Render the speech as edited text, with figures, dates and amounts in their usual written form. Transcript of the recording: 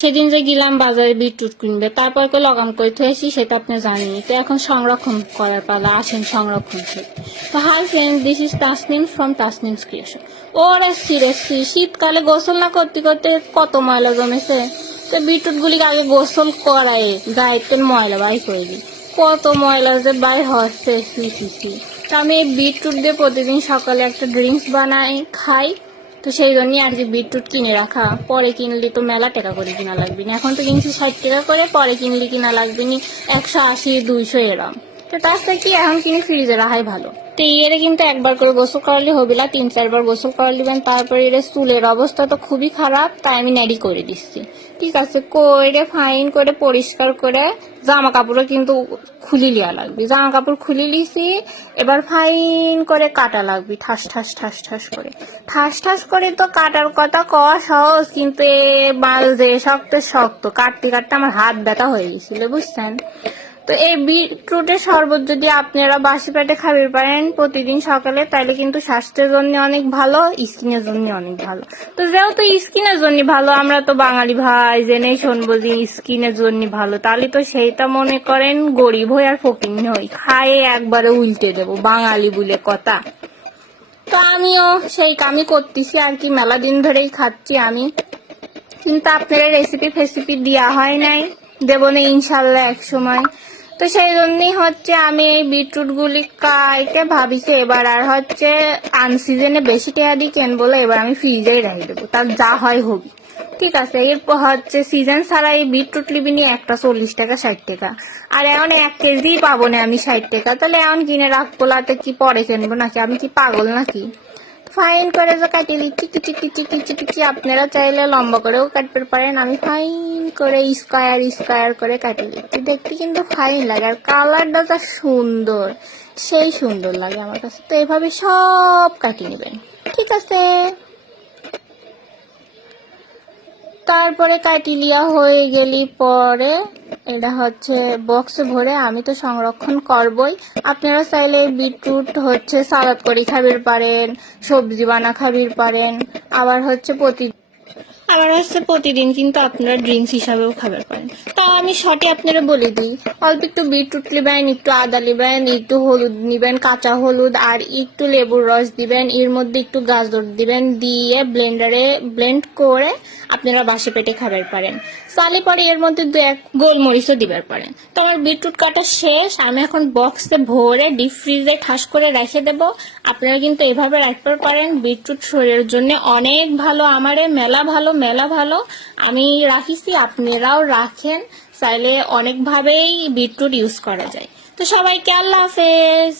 সেদিন যে গেলাম বাজারে বিটরুট কিনবে, তারপর তো লগাম করে থুয়েছি, সেটা আপনি জানেন। তো এখন সংরক্ষণ করার পালা, আসেন সংরক্ষণ করি। তো hi friend, this is Tasnim from Tasnim's creation. ওরে সিরিয়াসলি শীতকালে গোসল না করতে করতে কত ময়লা জমেছে। তো বিটরুট গুলিকে আগে গোসল করায় গায়েতে ময়লা বাই করে দিই, কত ময়লা যে বাই হচ্ছে। তো আমি এই বিটরুট দিয়ে প্রতিদিন সকালে একটা ড্রিঙ্কস বানাই খাই। তো সেই জন্যই আর কি বিটরুট কিনে রাখা, পরে কিনলে তো মেলা টাকা করে কিনা লাগবে না। এখন তো কিনছি 60 টাকা করে, পরে কিনলে কিনা লাগবে নি 180-200 এরম। তো তার থেকে কি এখন কিনে ফ্রিজে রাখাই ভালো। তো এর কিন্তু একবার করে গোসল করালে হবে না, 3-4 বার গোসল করা দিবেন। তারপরে এর চুলের অবস্থা তো খুবই খারাপ, তাই আমি নেড়ি করে দিচ্ছি। ঠিক আছে, কইরে ফাইন করে পরিষ্কার করে জামা কাপড়ও কিন্তু খুলি লিয়া লাগবে। জামা কাপড় খুলি লিছি, এবার ফাইন করে কাটা লাগবে, ঠাস ঠাস ঠাস ঠাস করে। ঠাস ঠাস করে তো কাটার কথা কওয়া সহজ, কিন্তু মাল যে শক্ত শক্ত, কাটতে কাটতে আমার হাত ব্যথা হয়ে গেছিল, বুঝছেন। তো এই বিটরুটের শরবত যদি আপনারা বাসি পেটে খাবে পারেন প্রতিদিন সকালে, তাহলে কিন্তু স্বাস্থ্যের জন্য অনেক ভালো, স্কিনের জন্য অনেক ভালো। তো যেহেতু স্কিনের জন্য ভালো, আমরা তো বাঙালি ভাই জেনেই শুনবো যে স্কিনের জন্য ভালো, তাহলে তো সেইটা মনে করেন গরিব হই আর ফকির হই, খায়ে একবারে উল্টে দেবো, বাঙালি বলে কথা। তো আমিও সেই কামই করতেছি আর কি, মেলা দিন ধরেই খাচ্ছি আমি। কিন্তু আপনারা রেসিপি ফেসিপি দেওয়া হয় নাই, দেবো না ইনশাল্লাহ এক সময়। তো সেই জন্যই হচ্ছে আমি এই বিটরুট গুলি কাইটে ভাবিছি এবার আর হচ্ছে আনসিজনে বেশি টাকা দিয়ে কেন বলে এবার আমি ফ্রিজেই রেখে দেবো, তার যা হয় হবে। ঠিক আছে, এরপর হচ্ছে সিজন ছাড়া এই বিটরুট লিবিনি একটা 40 টাকা 60 টাকা, আর এখন 1 কেজি পাবো না আমি 60 টাকা। তাহলে এখন কিনে রাখবো, লাতে কি পরে কিনবো নাকি, আমি কি পাগল নাকি। ফাইন করে যে কাটিয়ে দিচ্ছি কিচি কিচি কিচি কিচি, আপনারা চাইলে লম্বা করেও কাটতে পারেন। আমি ফাইন করে স্কোয়ার স্কোয়ার করে কাটিয়ে দিচ্ছি, দেখতে কিন্তু ফাইন লাগে, আর কালারটা তো সুন্দর, সেই সুন্দর লাগে আমার কাছে। তো এভাবে সব কাটিয়ে নেবেন, ঠিক আছে। তারপরে কাটিলিয়া হয়ে গেলি পরে এটা হচ্ছে বক্সে ভরে আমি তো সংরক্ষণ করবই। আপনারা চাইলে বিটরুট হচ্ছে সালাদ করে খাবির পারেন, সবজি বানা খাবির পারেন, আবার হচ্ছে প্রতিদিন কিন্তু আপনারা ড্রিঙ্কস হিসাবেও খাবার পারেন। তাও আমি শর্টে আপনারা বলে দিই, অল্প একটু বিটরুট নেবেন, একটু আদা নেবেন, একটু হলুদ নেবেন, কাঁচা হলুদ, আর একটু লেবুর রস দিবেন, এর মধ্যে একটু গাজর দিবেন, দিয়ে ব্লেন্ডারে ব্লেন্ড করে আপনারা বাসি পেটে খাবার পারেন। চালে পরে এর মধ্যে 2-1 গোলমরিচও দিবার পারেন। তো আমার বিটরুট কাটা শেষ, আমি এখন বক্সে ভরে ডিপ ফ্রিজে ঠাস করে রেখে দেব। আপনারা কিন্তু এভাবে রাখতে পারেন, বিটরুট শরীরের জন্য অনেক ভালো, আমারে মেলা ভালো মেলা ভালো। আমি রাখিছি, আপনারাও রাখেন, চাইলে অনেকভাবেই বিটরুট ইউজ করা যায়। তো সবাইকে আল্লাহ হাফেজ।